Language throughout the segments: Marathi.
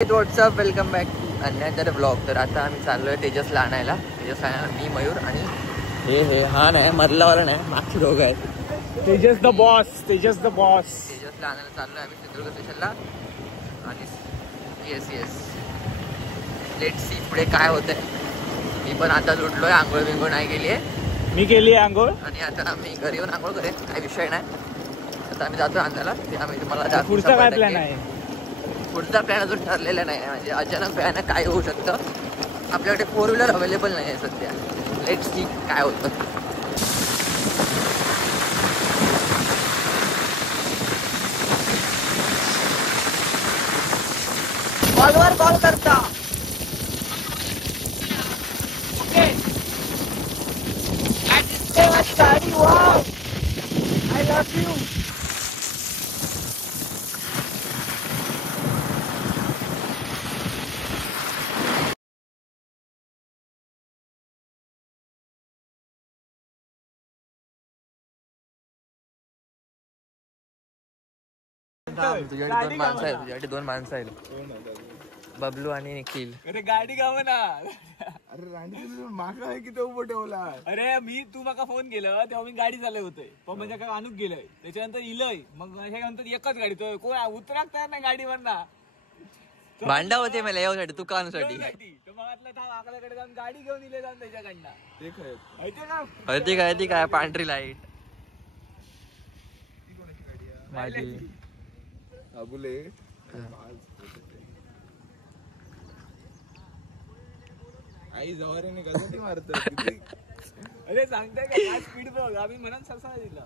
व्हॉट्सअप वेलकम बॅक टू अन्याय ब्लॉग. तर आता आम्ही चाललोय तेजसला आणायला. मी मयूर आणि हे हा नाही मधलावाला नाही, मागचे दोघं आहेत. Tejas the boss. तेजसला आणायला चाललोय आम्ही सिंधुदुर्ग स्टेशनला. आणि येस लेट्स सी पुढे काय होतंय. मी पण आता उठलोय, आंघोळ बिंघोळ नाही केली आहे. मी केली आहे आंघोळ आणि आता आम्ही घरी येऊन आंघोळ करेन, काही विषय नाही. आता आम्ही जातो आणायला. ते आम्ही तुम्हाला पुढचा काय प्लॅन आहे. पुढचा प्लॅन अजून ठरलेला नाही आहे. म्हणजे अचानक प्लॅन काय होऊ शकतं. आपल्याकडे 4 व्हीलर अवेलेबल नाही आहे सध्या. लेट्स सी काय होतं. कॉलवर कॉल करता. ओके गाडी. Wow I love you. तुझ्यासाठी 2 माणसं आहेत. तुझ्यासाठी 2 माणसं आहेत, बबलू आणि निखिल. अरे गाडी गाव ना. अरे राणी माका आहे की तो उभं ठेवला. अरे मी तू माका फोन केलं तेव्हा मी गाडी चालवत होते, पण म्हणजे काय आणूक गेलंय. त्याच्यानंतर इलय, मग त्याच्यानंतर एकच गाडी तो कोण उतराक तयार नाही गाडीवर ना. भांडा होते मला यासाठी दुकानासाठी. मग आपल्याकडे जाऊन गाडी घेऊन इले जाऊन त्याच्याकडनं. ती काय पांढरी लाईट माझी अबुले. आई जवारीने कधी मारत. अरे सांगताय का स्पीड बघ. आम्ही म्हणून ससा दिला.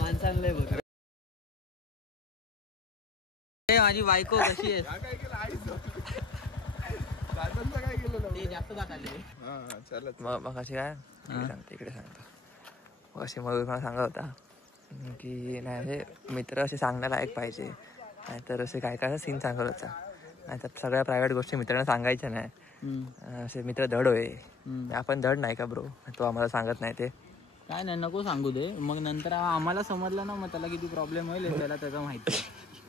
माणसांना बघ. माझी बायको कशी आहे. काय केलं आई दादांचं काय केलं ते जास्त दात आले. मग अशी काय इकडे सांगतो. मग अशी मग मला सांगत होता की नाही हे मित्र असे सांगण्यालायक पाहिजे, नाहीतर असे काय काय सीन सांगत होता. नाहीतर सगळ्या प्रायव्हेट गोष्टी मित्रांना सांगायच्या नाही. असे मित्र धड होय. आपण धड नाही का ब्रो. तो आम्हाला सांगत नाही. ते काय नाही नको सांगू दे. मग नंतर आम्हाला समजलं ना, मग त्याला किती प्रॉब्लेम होईल त्याला त्याचा माहिती आहे.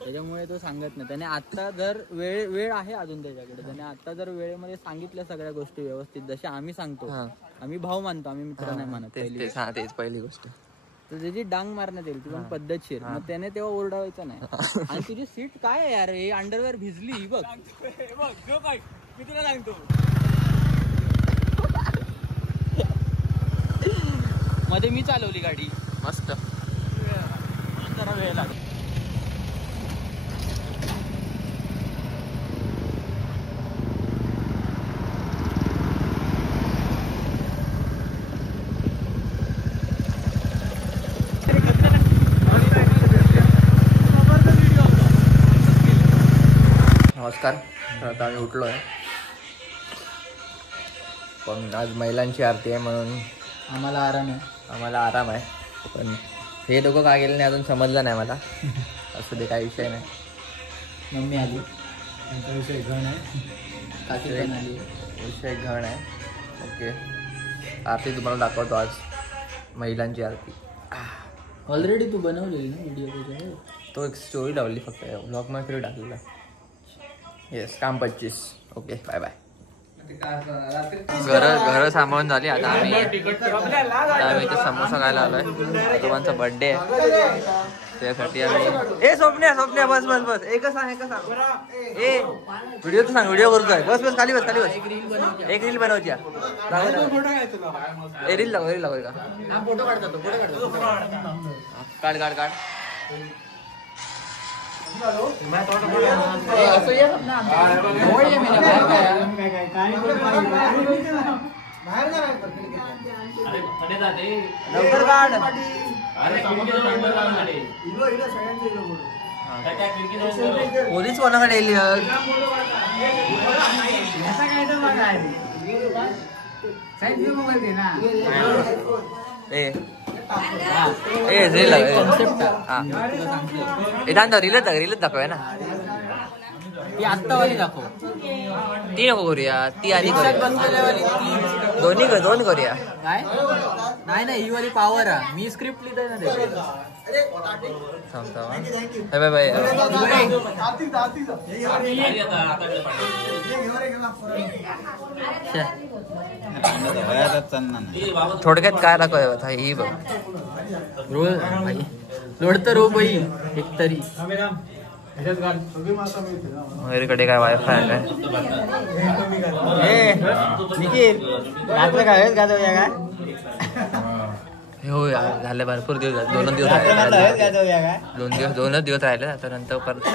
त्याच्यामुळे तो सांगत नाही. त्याने आता जर वेळ आहे अजून त्याच्याकडे, त्याने आता जर वेळेमध्ये सांगितल्या सगळ्या गोष्टी व्यवस्थित जसे आम्ही सांगतो. आम्ही भाऊ मानतो, आम्ही मित्र नाही मानत. तेच पहिली गोष्ट. तर त्याची डांग मारण्यात येईल ती पण पद्धतशीर. मग त्याने तेव्हा ओरडायचं नाही. आणि तुझी सीट काय आहे यार, हे अंडरवेअर भिजली बघ. मी तुला सांगतो मध्ये मी चालवली गाडी मस्त. जरा वेळ लागला. नमस्कार. आता आम्ही उठलो आहे, पण आज महिलांची आरती आहे म्हणून आम्हाला आराम आहे. पण हे दोघं काय गेले नाही अजून समजलं नाही मला. असं ते काही विषय नाही. मम्मी आली, त्यांचा विषय घण आहे. काकी पण आली, विषय घण आहे. ओके आरती तुम्हाला दाखवतो आज, महिलांची आरती. ऑलरेडी तू बनवलेली ना व्हिडिओ त्याच्यावर. तो एक स्टोरी लावली फक्त ब्लॉगमध्ये तरी टाकलेला. येस काम 25. Okay bye bye. घर सांभाळून झाली. आता आम्ही इथे समोसा खायला आलोय. आजोबांचा बर्थडे आहे त्यासाठी आम्ही. स्वप्न्या बस एकच सांग. ए व्हिडिओ तर सांग. व्हिडिओ करू काय. बस खाली बस. एक रील बनवायची. रील लाव का. फोटो काढतो. काढ. लवकर काढ. पोलीस कोणाकडे येईल. रीलच दाखवूया ना. ती आत्तावाली दाखव. ती नको करूया, ती आधी करूया. दोन करूया. काय नाही ही वाली पॉवर आहे. मी स्क्रिप्ट लिहितोय ना ते. Bye bye. थोडक्यात काय दाखवत ही बघ लोडतं रो बाई एकतरी. मयूरकडे काय वायफाय आहे काय? हो झाले भरपूर दिवस, 2 दिवस राहिले, 2 दिवस राहिले. आता नंतर परत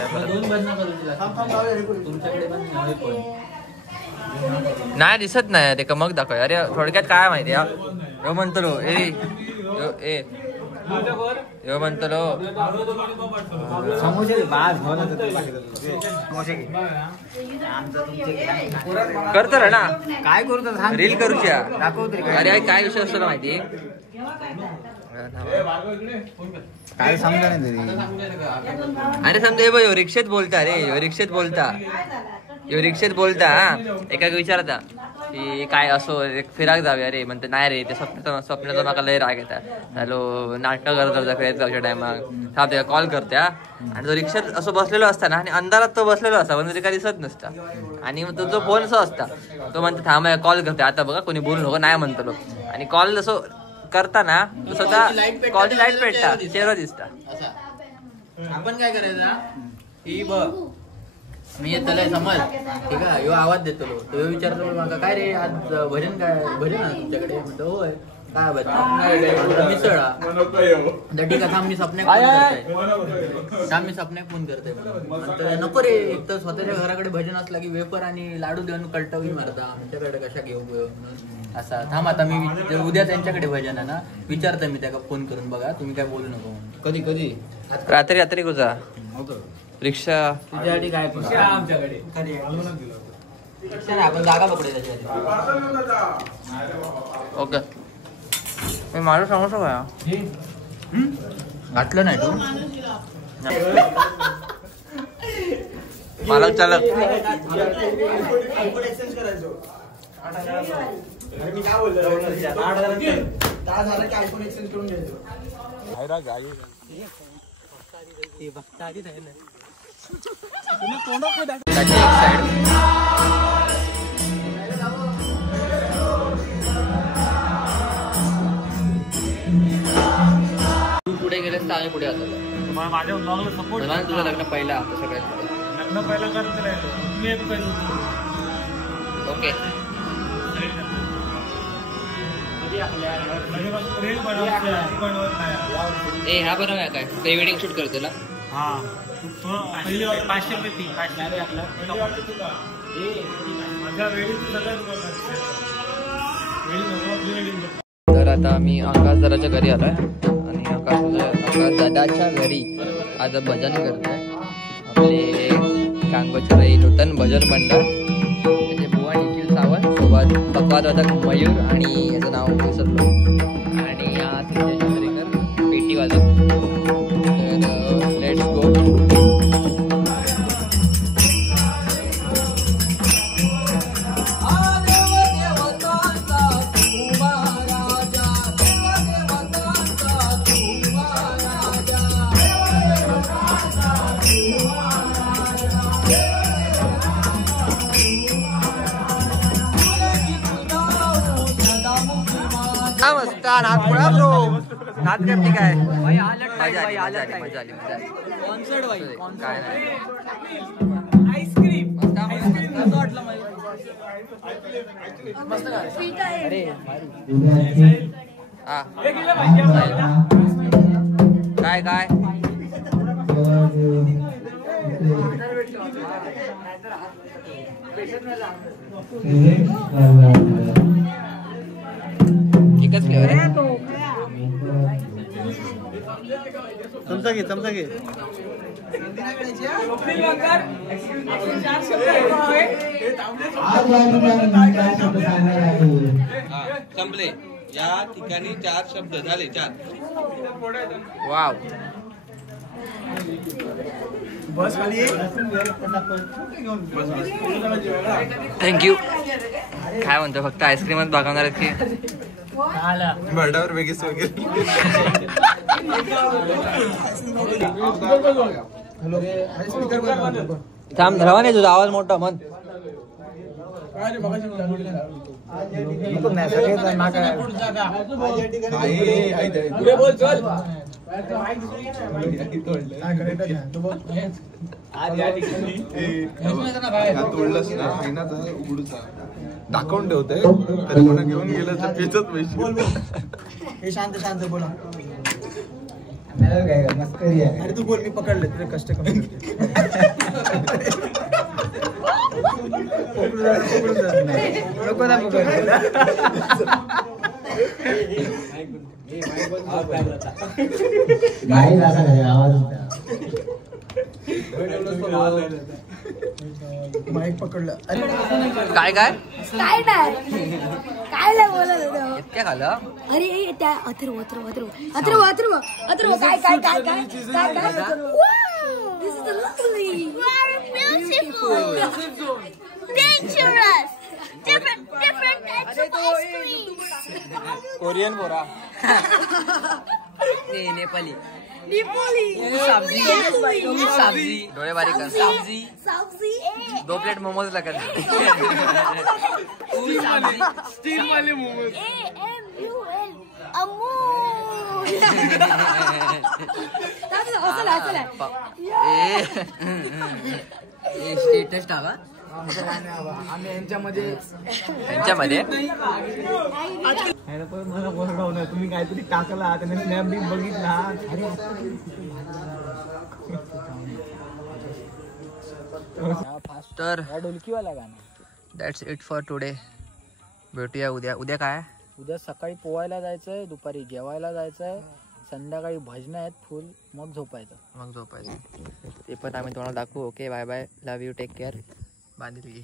नाही दिसत नाही ते मग दाखव. अरे थोडक्यात काय माहिती यो म्हणतो यो म्हणतो करतो रे ना काय करतो रील करूच्या. अरे काय विषय असतो ना माहिती काय समजा नाही तरी. अरे समजा यो रिक्षेत बोलता रे, यो रिक्षेत बोलता एका विचारता की काय असो फिराक जाऊया रे. म्हणते नाही रे ते स्वप्नाचा माका लय राग येता. हॅलो नाटक करत फिरायत जाऊच्या टायमाक थांबते कॉल करत्या. आणि तो रिक्षात असं बसलेलो असता ना आणि अंधारात तो बसलेलो असता म्हणजे काय दिसत नसता. आणि मग तो फोन असं असता तो म्हणते थांब कॉल करते आता बघा कोणी बोलू नको नाही म्हणतो. आणि कॉल असं करताना स्वतः कॉलची लाईट पेटता चेहरा दिसता. आपण काय करायचं ही बघ मी येतलोय समज ठीक आहे. यो आवाज देतो तो विचारतो मला काय रे आज भजन आहे तुमच्याकडे. म्हणतो होय काय मिसळ ठीक आहे थांब मी सपने फोन करते. नको रे एक तर स्वतःच्या घराकडे भजन असला की वेपर आणि लाडू देऊन कळटवी मारता आमच्याकडे कशा घेऊ असा. थांब आता मी उद्या त्यांच्याकडे भजन आहे ना विचारतो मी त्याला फोन करून बघा तुम्ही काय बोलू नको. कधी रात्री गुजा रिक्षा तुझ्यासाठी काय आमच्याकडे आपण जागा पकडे त्याच्यासाठी. ओके मी माझं सांगू शकतो का घातलं नाही तू मालक चालक त्याची एक साईड पुढे गेले तर आम्ही पुढे आलो. माझ्या ब्लॉगला सपोर्ट मला तुझं लग्न पहिलं आता सगळ्यात लग्न पहिला करत राहिलो मी एक ओके. रील बनवत नाही. ए हा बनव काय प्री वेडिंग शूट करतो ना. हा पहिली 500 रुपये फी. 500 आपला माझ्या वेळी तर आता आम्ही आकाश दादाच्या घरी आलोय आणि आकाश दादाच्या घरी आज भजन करतोय. आपले कांगोचे नूतन भजन मंडळ त्याचे बुवा निखिल सावंत सोबत पकवादवादक मयूर आणि याचं नाव विसरलो आणि चंद्रेकर पेटी वाजत. तर लेट्स गो. नाच पुढा ब्रो नाच करते काय मजा आली काय नाही. आईस्क्रीम कसं वाटलं काय काय एकच फ्लेवर आहे. चमचा घे संपले. या ठिकाणी 4 शब्द झाले. 4 वाव. थँक्यू. काय म्हणतो फक्त आईस्क्रीमच भागवणार आहेत की मर्डावर वेगळीच वगैरे थांब धरावा नाही तुझा आवाज मोठा मन तोडलंच ना उघडूचा दाखवून ठेवतोय तरी कोणा घेऊन गेलं तर त्याच पैसे शांत शांत बोला अरे तू बोल मी पकडलं तुला कष्ट कमी नको ना माईक पकडलं काय काय काय नाही काय बोलत होतो इतक्या खालं अरे त्या अथर्व अथर्व अथर्व अथर्व अथर्व अथर्व काय काय काय काय काय काय This is lovely. Beautiful. Dangerous. Different types of ice cream. Korean बोरा नेपाली सब्जी डोळे बारीक कर सब्जी 2 प्लेट मोमोज लागत स्टील वाले मोमोज अमूल स्टेटस टाका आम्ही यांच्यामध्ये मला बोलवलं तुम्ही काहीतरी टाकला त्याने स्नॅप बी बघितला तर ढोलकीवाला गाणं दॅट्स इट फॉर टुडे भेटूया उद्या उद्या काय उद्या सकाळी पोहायला जायचंय दुपारी जेवायला जायचंय संध्याकाळी भजनं आहेत फुल मग झोपायचं मग झोपायचं ते पण आम्ही तुम्हाला दाखवू okay bye bye love you take care बांधिलगी